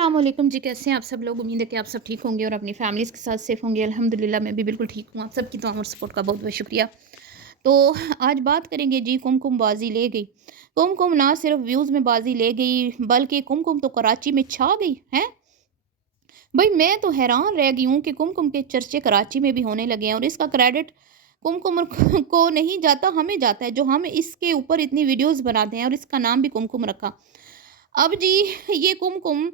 अस्सलामुअलैकुम जी, कैसे हैं आप सब लोग। उम्मीद है कि आप सब ठीक होंगे और अपनी फैमिलीज़ के साथ सेफ़ होंगे। अल्हम्दुलिल्लाह मैं भी बिल्कुल ठीक हूँ। आप सबकी दुआ और सपोर्ट का बहुत बहुत शुक्रिया। तो आज बात करेंगे जी, कुमकुम बाज़ी ले गई। कुमकुम ना सिर्फ व्यूज़ में बाज़ी ले गई, बल्कि कुमकुम तो कराची में छा गई हैं। भाई मैं तो हैरान रह गई हूँ कि कुमकुम के चर्चे कराची में भी होने लगे हैं और इसका क्रेडिट कुमकुम को नहीं जाता, हमें जाता है, जो हम इसके ऊपर इतनी वीडियोज़ बनाते हैं और इसका नाम भी कुमकुम रखा। अब जी ये कुमकुम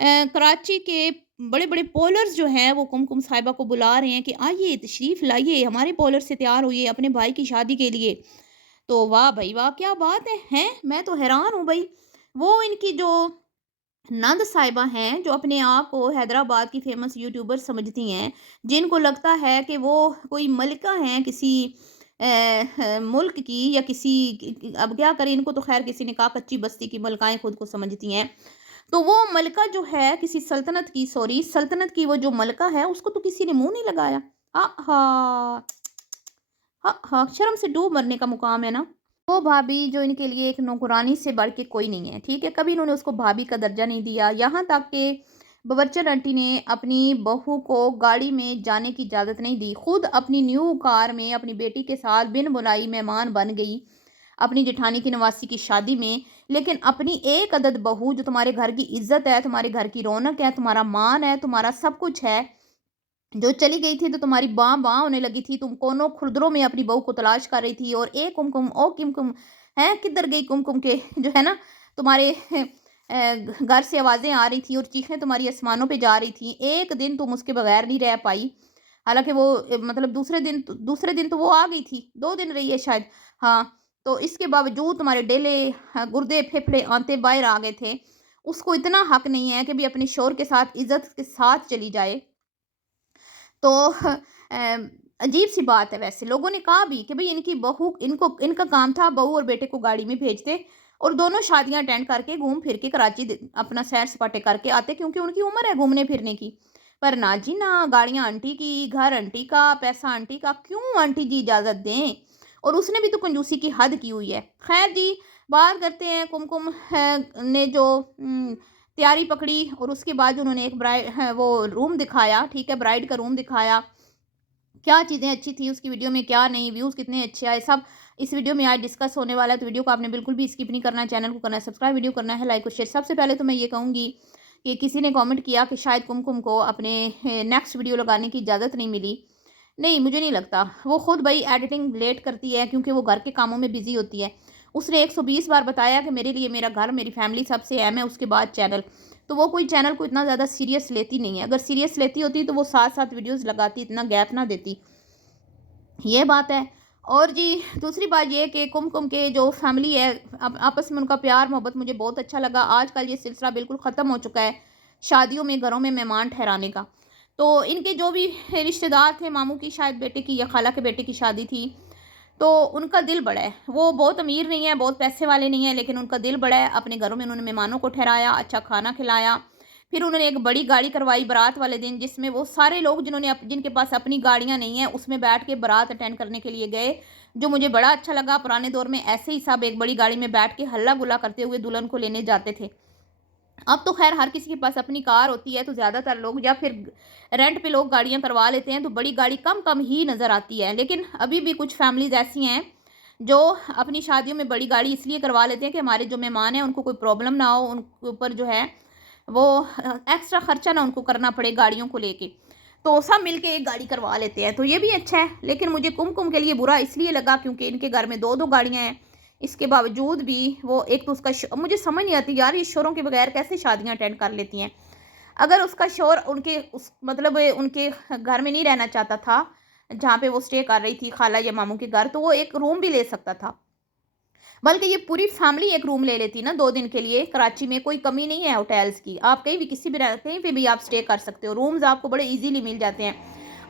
कराची के बड़े-बड़े पोलर्स जो हैं वो कुमकुम साहिबा को बुला रहे हैं कि आइए तशरीफ़ लाइए, हमारे पोलर से तैयार होइए अपने भाई की शादी के लिए। तो वाह भई वाह! क्या बात है, हैं? मैं तो हैरान हूँ भई। वो इनकी जो नंद साहिबा हैं, जो अपने आप को हैदराबाद की फ़ेमस यूट्यूबर समझती हैं, जिनको लगता है कि वो कोई मलिका हैं किसी मुल्क की या किसी अब क्या करें, इनको तो ख़ैर किसी ने कहा कच्ची बस्ती की मलकाएँ खुद को समझती हैं। तो वो मलका जो है किसी सल्तनत की, सॉरी सल्तनत की, वो जो मलका है उसको तो किसी ने मुँह नहीं लगाया। आहा! शर्म से डूब मरने का मुकाम है ना। वो भाभी जो इनके लिए एक नौकरानी से बढ़ के कोई नहीं है, ठीक है? कभी इन्होंने उसको भाभी का दर्जा नहीं दिया। यहाँ तक कि बवरचन आंटी ने अपनी बहू को गाड़ी में जाने की इजाज़त नहीं दी। खुद अपनी न्यू कार में अपनी बेटी के साथ बिन बुलाई मेहमान बन गई, अपनी जेठानी की नवासी की शादी में। लेकिन अपनी एक अदद बहू जो तुम्हारे घर की इज़्ज़त है, तुम्हारे घर की रौनक है, तुम्हारा मान है, तुम्हारा सब कुछ है, जो चली गई थी तो तुम्हारी बाँ-बाँ होने लगी थी, तुम कोनों खुरदरों में अपनी बहू को तलाश कर रही थी और ए कुमकुम, ओ कुमकुम, हैं किधर गई कुमकुम के जो है ना तुम्हारे घर से आवाज़ें आ रही थी और चीखें तुम्हारी आसमानों पे जा रही थी। एक दिन तुम उसके बगैर नहीं रह पाई। हालाँकि वो मतलब दूसरे दिन तो वो आ गई थी, 2 दिन रही है शायद। हाँ, तो इसके बावजूद तुम्हारे डेले गुर्दे, फेफड़े, आंतें बाहर आ गए थे। उसको इतना हक नहीं है कि भई अपने शौहर के साथ इज़्ज़त के साथ चली जाए। तो अजीब-सी बात है वैसे। लोगों ने कहा भी कि भई इनकी बहू इनको इनका काम था बहू और बेटे को गाड़ी में भेजते और दोनों शादियाँ अटेंड करके घूम फिर के कराची अपना सैर-सपाटे करके आते, क्योंकि उनकी उम्र है घूमने फिरने की। पर ना जी ना, गाड़ियाँ आंटी की, घर आंटी का, पैसा आंटी का, क्यों आंटी जी इजाज़त दें? और उसने भी तो कंजूसी की हद की हुई है। ख़ैर जी, बात करते हैं कुमकुम ने जो तैयारी पकड़ी और उसके बाद उन्होंने एक वो रूम दिखाया, ठीक है? ब्राइड का रूम दिखाया। क्या चीज़ें अच्छी थी उसकी वीडियो में, क्या नहीं, व्यूज़ कितने अच्छे आए, सब इस वीडियो में आज डिस्कस होने वाला है। तो वीडियो को आपने बिल्कुल भी स्किप नहीं करना है, चैनल को करना है सब्सक्राइब, वीडियो करना है लाइक और शेयर। सबसे पहले तो मैं ये कहूँगी कि किसी ने कमेंट किया कि शायद कुमकुम को अपने नेक्स्ट वीडियो लगाने की इजाज़त नहीं मिली। नहीं, मुझे नहीं लगता। वो खुद भई एडिटिंग लेट करती है क्योंकि वो घर के कामों में बिज़ी होती है। उसने 120 बार बताया कि मेरे लिए मेरा घर, मेरी फैमिली सबसे अहम है, उसके बाद चैनल। तो वो कोई चैनल को इतना ज़्यादा सीरियस लेती नहीं है। अगर सीरियस लेती होती तो वो साथ-साथ वीडियोज़ लगाती, इतना गैप ना देती। ये बात है। और जी दूसरी बात ये कि कुमकुम के जो फैमिली है, आपस में उनका प्यार मोहब्बत मुझे बहुत अच्छा लगा। आजकल ये सिलसिला बिल्कुल ख़त्म हो चुका है, शादियों में घरों में मेहमान ठहराने का। तो इनके जो भी रिश्तेदार थे, मामू की शायद बेटे की या खाला के बेटे की शादी थी, तो उनका दिल बड़ा है। वो बहुत अमीर नहीं है, बहुत पैसे वाले नहीं है, लेकिन उनका दिल बड़ा है। अपने घरों में उन्होंने मेहमानों को ठहराया, अच्छा खाना खिलाया। फिर उन्होंने एक बड़ी गाड़ी करवाई बारात वाले दिन, जिसमें वो सारे लोग जिनके पास अपनी गाड़ियाँ नहीं हैं, उसमें बैठ के बारात अटेंड करने के लिए गए, जो मुझे बड़ा अच्छा लगा। पुराने दौर में ऐसे ही सब एक बड़ी गाड़ी में बैठ के हल्ला-गुल्ला करते हुए दुल्हन को लेने जाते थे। अब तो ख़ैर हर किसी के पास अपनी कार होती है, तो ज़्यादातर लोग या फिर रेंट पे लोग गाड़ियाँ करवा लेते हैं, तो बड़ी गाड़ी कम-कम ही नज़र आती है। लेकिन अभी भी कुछ फैमिलीज़ ऐसी हैं, जो अपनी शादियों में बड़ी गाड़ी इसलिए करवा लेते हैं कि हमारे जो मेहमान हैं, उनको कोई प्रॉब्लम ना हो, उनके ऊपर जो है वो एक्स्ट्रा खर्चा ना उनको करना पड़े गाड़ियों को लेके। तो सब मिलके एक गाड़ी करवा लेते हैं, तो ये भी अच्छा है। लेकिन मुझे कुमकुम के लिए बुरा इसलिए लगा क्योंकि इनके घर में 2-2 गाड़ियाँ हैं। इसके बावजूद भी वो एक तो उसका मुझे समझ नहीं आती यार, ये शोरों के बगैर कैसे शादियाँ अटेंड कर लेती हैं। अगर उसका शौहर उनके उस मतलब उनके घर में नहीं रहना चाहता था, जहाँ पे वो स्टे कर रही थी खाला या मामू के घर, तो वो एक रूम भी ले सकता था। बल्कि ये पूरी फैमिली एक रूम ले लेती ना 2 दिन के लिए। कराची में कोई कमी नहीं है होटल्स की। आप कहीं भी किसी भी कहीं पे भी आप स्टे कर सकते हो। रूम्स आपको बड़े ईज़िली मिल जाते हैं।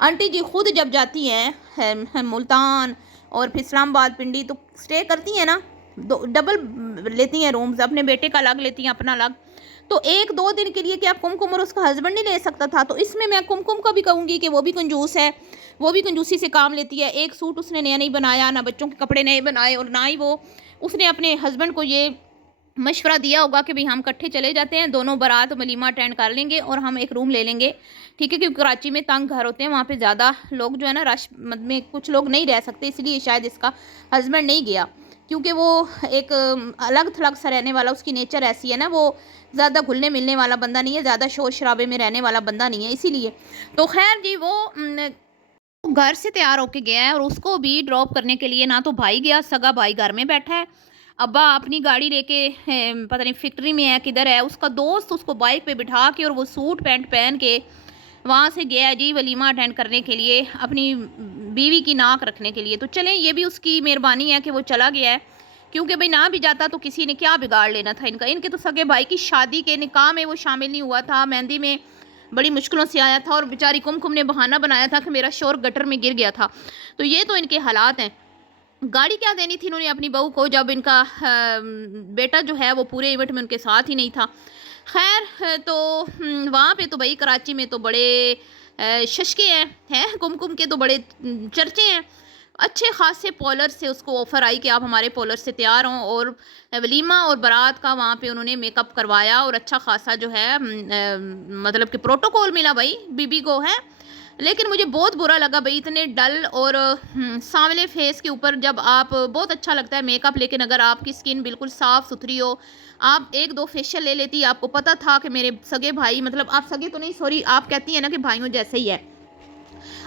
आंटी जी खुद जब जाती हैं मुल्तान और फिर इस्लामाबाद, पिंडी, तो स्टे करती हैं ना, दो डबल लेती हैं रूम्स, अपने बेटे का अलग लेती हैं, अपना अलग। तो 1-2 दिन के लिए क्या कुमकुम और उसका हस्बैंड नहीं ले सकता था? तो इसमें मैं कुमकुम को भी कहूँगी कि वो भी कंजूस है। वो भी कंजूसी से काम लेती है। एक सूट उसने नया नहीं बनाया, ना बच्चों के कपड़े नए बनाए और ना ही वो उसने अपने हस्बैंड को ये मशवरा दिया होगा कि भई हम इकट्ठे चले जाते हैं, दोनों बारात वलीमा अटेंड कर लेंगे और हम एक रूम ले लेंगे, ठीक है? क्योंकि कराची में तंग घर होते हैं, वहाँ पे ज़्यादा लोग जो है ना रश में कुछ लोग नहीं रह सकते, इसलिए शायद इसका हस्बैंड नहीं गया, क्योंकि वो एक अलग-थलग सा रहने वाला, उसकी नेचर ऐसी है ना, वो ज़्यादा घुलने-मिलने वाला बंदा नहीं है, ज़्यादा शोर-शराबे में रहने वाला बंदा नहीं है, इसीलिए। तो ख़ैर जी, वो घर से तैयार होके गया है और उसको भी ड्रॉप करने के लिए ना तो भाई गया, सगा भाई घर में बैठा है, अब्बा अपनी गाड़ी लेके पता नहीं फैक्ट्री में है किधर है, उसका दोस्त उसको बाइक पे बिठा के और वो सूट पैंट पहन के वहाँ से गया है जी वलीमा अटेंड करने के लिए, अपनी बीवी की नाक रखने के लिए। तो चलें, ये भी उसकी मेहरबानी है कि वो चला गया है, क्योंकि भाई ना भी जाता तो किसी ने क्या बिगाड़ लेना था इनका। इनके तो सगे भाई की शादी के निकाह में वो शामिल नहीं हुआ था, मेहंदी में बड़ी मुश्किलों से आया था और बेचारी कुमकुम ने बहाना बनाया था कि मेरा शोर गटर में गिर गया था। तो ये तो इनके हालात हैं। गाड़ी क्या देनी थी इन्होंने अपनी बहू को, जब इनका बेटा जो है वो पूरे इवेंट में उनके साथ ही नहीं था। खैर तो वहाँ पे तो भाई कराची में तो बड़े शशके हैं कुमकुम के तो बड़े चर्चे हैं। अच्छे खासे पॉलर से उसको ऑफ़र आई कि आप हमारे पॉलर से तैयार हों, और वलीमा और बारात का वहाँ पे उन्होंने मेकअप करवाया और अच्छा खासा जो है मतलब कि प्रोटोकॉल मिला भाई बीबी को है। लेकिन मुझे बहुत बुरा लगा भाई, इतने डल और सांवले फेस के ऊपर जब आप, बहुत अच्छा लगता है मेकअप, लेकिन अगर आपकी स्किन बिल्कुल साफ़ सुथरी हो, आप 1-2 फेशियल ले लेती। आपको पता था कि मेरे सगे भाई, मतलब आप सगे तो नहीं, सॉरी, आप कहती हैं ना कि भाइयों जैसे ही है।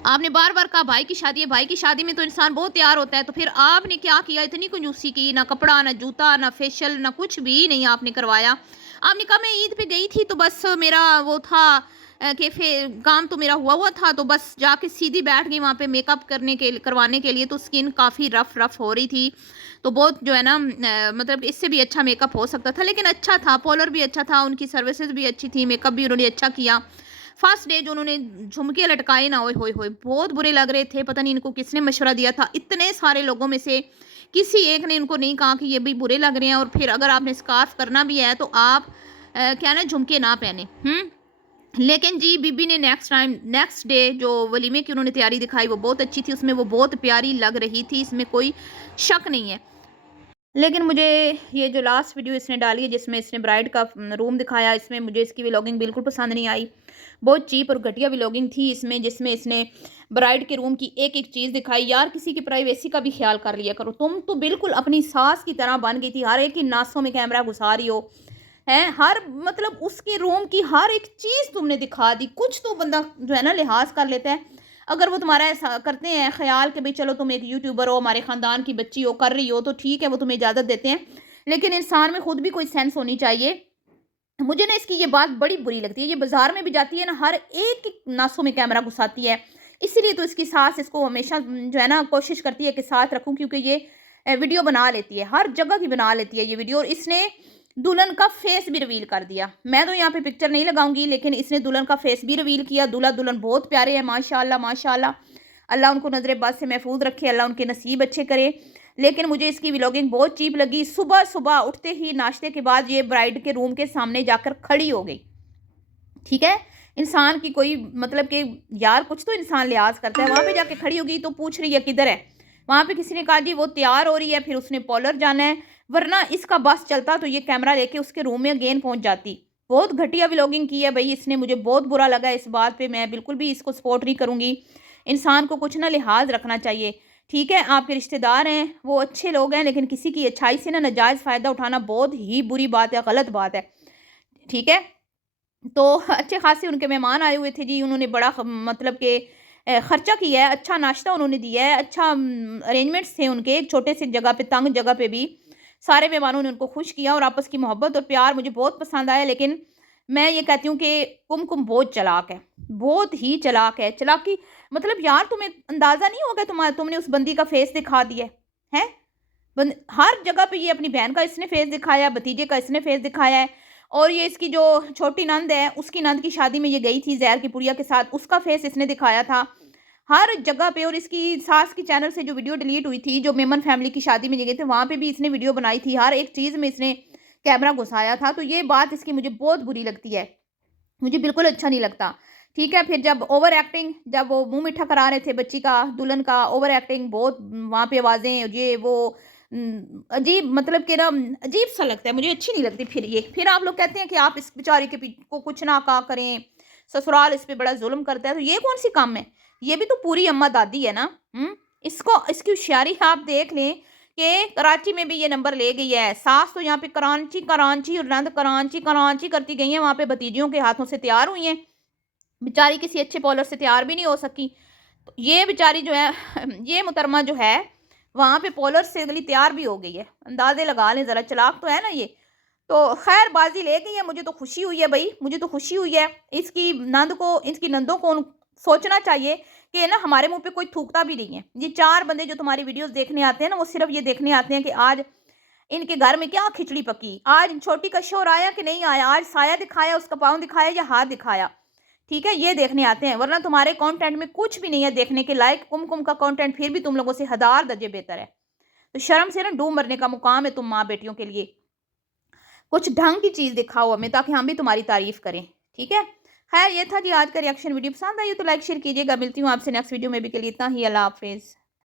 आपने बार-बार कहा भाई की शादी है, भाई की शादी में तो इंसान बहुत तैयार होता है, तो फिर आपने क्या किया, इतनी कंजूसी की, ना कपड़ा, ना जूता, ना फेशियल, ना कुछ भी नहीं आपने करवाया। आपने कहा मैं ईद पे गई थी तो बस मेरा वो था कि काम तो मेरा हुआ था, तो बस जाके सीधी बैठ गई वहाँ पे मेकअप करवाने के लिए, तो स्किन काफ़ी रफ़ हो रही थी। तो बहुत जो है ना मतलब इससे भी अच्छा मेकअप हो सकता था, लेकिन अच्छा था, पार्लर भी अच्छा था, उनकी सर्विसेज़ भी अच्छी थी, मेकअप भी उन्होंने अच्छा किया। फर्स्ट डे जो उन्होंने झुमके लटकाए ना, ओए होए होए! बहुत बुरे लग रहे थे, पता नहीं इनको किसने मशवरा दिया था। इतने सारे लोगों में से किसी एक ने इनको नहीं कहा कि ये भी बुरे लग रहे हैं, और फिर अगर आपने स्कार्फ करना भी है तो आप क्या ना झुमके ना पहने। लेकिन जी बीबी ने नेक्स्ट डे जो वलीमे की उन्होंने तैयारी दिखाई वो बहुत अच्छी थी, उसमें वो बहुत प्यारी लग रही थी, इसमें कोई शक नहीं है। लेकिन मुझे ये जो लास्ट वीडियो इसने डाली है जिसमें इसने ब्राइड का रूम दिखाया, इसमें मुझे इसकी व्लॉगिंग बिल्कुल पसंद नहीं आई। बहुत चीप और घटिया व्लॉगिंग थी इसमें, जिसमें इसने ब्राइड के रूम की एक-एक चीज़ दिखाई। यार किसी की प्राइवेसी का भी ख्याल कर लिया करो। तुम तो बिल्कुल अपनी सास की तरह बन गई थी, हर एक की नासों में कैमरा घुसा रही हो, हैं? हर मतलब उसके रूम की हर एक चीज़ तुमने दिखा दी। कुछ तो बंदा जो है ना लिहाज़ कर लेता है। अगर वो तुम्हारा ऐसा करते हैं ख़्याल कि भई चलो तुम एक यूट्यूबर हो, हमारे ख़ानदान की बच्ची हो, कर रही हो, तो ठीक है, वो तुम्हें इजाज़त देते हैं। लेकिन इंसान में खुद भी कोई सेंस होनी चाहिए। मुझे ना इसकी ये बात बड़ी बुरी लगती है। ये बाज़ार में भी जाती है ना, हर एक नासों में कैमरा घुसाती है। इसीलिए तो इसकी सास इसको हमेशा जो है ना कोशिश करती है कि साथ रखूँ, क्योंकि ये वीडियो बना लेती है, हर जगह की बना लेती है ये वीडियो, और इसने दुल्हन का फेस भी रिवील कर दिया। मैं तो यहाँ पे पिक्चर नहीं लगाऊंगी, लेकिन इसने दुल्हन का फेस भी रिवील किया। दूल्हा दुल्हन बहुत प्यारे हैं, माशाल्लाह माशाल्लाह। अल्लाह उनको नजर बद से महफूज रखे, अल्लाह उनके नसीब अच्छे करे। लेकिन मुझे इसकी व्लॉगिंग बहुत चीप लगी। सुबह सुबह उठते ही नाश्ते के बाद ये ब्राइड के रूम के सामने जाकर खड़ी हो गई। ठीक है, इंसान की कोई मतलब कि यार कुछ तो इंसान लिहाज करता है। वहां पे जाके खड़ी होगी तो पूछ रही है किधर है। वहां पे किसी ने कहा जी वो तैयार हो रही है, फिर उसने पॉलर जाना है, वरना इसका बस चलता तो ये कैमरा लेके उसके रूम में अगेन पहुंच जाती। बहुत घटिया व्लॉगिंग की है भाई इसने, मुझे बहुत बुरा लगा इस बात पे। मैं बिल्कुल भी इसको सपोर्ट नहीं करूंगी। इंसान को कुछ ना लिहाज रखना चाहिए। ठीक है, आपके रिश्तेदार हैं, वो अच्छे लोग हैं, लेकिन किसी की अच्छाई से ना नाजायज़ फ़ायदा उठाना बहुत ही बुरी बात है, गलत बात है। ठीक है, तो अच्छे खासे उनके मेहमान आए हुए थे जी, उन्होंने बड़ा मतलब कि खर्चा किया है, अच्छा नाश्ता उन्होंने दिया है, अच्छा अरेंजमेंट्स थे उनके, एक छोटे से जगह पे, तंग जगह पे भी सारे मेहमानों ने उनको खुश किया, और आपस की मोहब्बत और प्यार मुझे बहुत पसंद आया। लेकिन मैं ये कहती हूँ कि कुमकुम बहुत चालाक है, बहुत ही चालाक है। चालाकी मतलब यार तुम्हें अंदाज़ा नहीं होगा, तुमने उस बंदी का फेस दिखा दिया है। हर जगह पे ये अपनी बहन का इसने फेस दिखाया है, भतीजे का इसने फेस दिखाया है, और ये इसकी जो छोटी नंद है, उसकी नंद की शादी में ये गई थी ज़हर की पुड़िया के साथ, उसका फेस इसने दिखाया था हर जगह पे। और इसकी सास की चैनल से जो वीडियो डिलीट हुई थी, जो मेमन फैमिली की शादी में ये गए थे, वहाँ पे भी इसने वीडियो बनाई थी, हर एक चीज़ में इसने कैमरा घुसाया था। तो ये बात इसकी मुझे बहुत बुरी लगती है, मुझे बिल्कुल अच्छा नहीं लगता। ठीक है, फिर जब ओवर एक्टिंग, जब वो मुँह मीठा करा रहे थे बच्ची का, दुल्हन का, ओवर एक्टिंग बहुत, वहाँ पे आवाज़ें ये वो अजीब, मतलब कि ना अजीब सा लगता है मुझे, अच्छी नहीं लगती। फिर आप लोग कहते हैं कि आप इस बेचारी के को कुछ ना कहा करें, ससुराल इस पे बड़ा जुल्म करता है, तो ये कौन सी कम है? ये भी तो पूरी अम्मा दादी है ना। इसको इसकी होशियारी आप देख लें कि कराची में भी ये नंबर ले गई है। सास तो यहाँ पे कराची कराची और नंद कराची कराची करती गई है, वहाँ पे भतीजियों के हाथों से तैयार हुई हैं। बेचारी किसी अच्छे पॉलर से तैयार भी नहीं हो सकी। तो ये बेचारी जो है ये मुहतरमा जो है वहाँ पे पॉलर से अगली तैयार भी हो गई है। अंदाजे लगा लें ज़रा, चालाक तो है ना ये। तो खैर बाजी ले गई है, मुझे तो खुशी हुई है भाई, मुझे तो खुशी हुई है। इसकी नंद को, इसकी नंदों को सोचना चाहिए कि ना हमारे मुंह पे कोई थूकता भी नहीं है। ये 4 बंदे जो तुम्हारी वीडियोस देखने आते हैं ना, वो सिर्फ ये देखने आते हैं कि आज इनके घर में क्या खिचड़ी पकी, आज छोटी का शोर आया कि नहीं आया, आज साया दिखाया, उसका पाँव दिखाया या हाथ दिखाया। ठीक है, ये देखने आते हैं, वरना तुम्हारे कंटेंट में कुछ भी नहीं है देखने के लायक। कुमकुम का कंटेंट फिर भी तुम लोगों से हजार दर्जे बेहतर है। तो शर्म से ना डूब मरने का मुकाम है तुम माँ बेटियों के लिए। कुछ ढंग की चीज़ दिखाओ हमें, ताकि हम भी तुम्हारी तारीफ करें। ठीक है, खैर ये था जी आज का रिएक्शन वीडियो। पसंद आई तो लाइक शेयर कीजिएगा। मिलती हूँ आपसे नेक्स्ट वीडियो में, भी के लिए इतना ही। अल्लाह हाफिज़।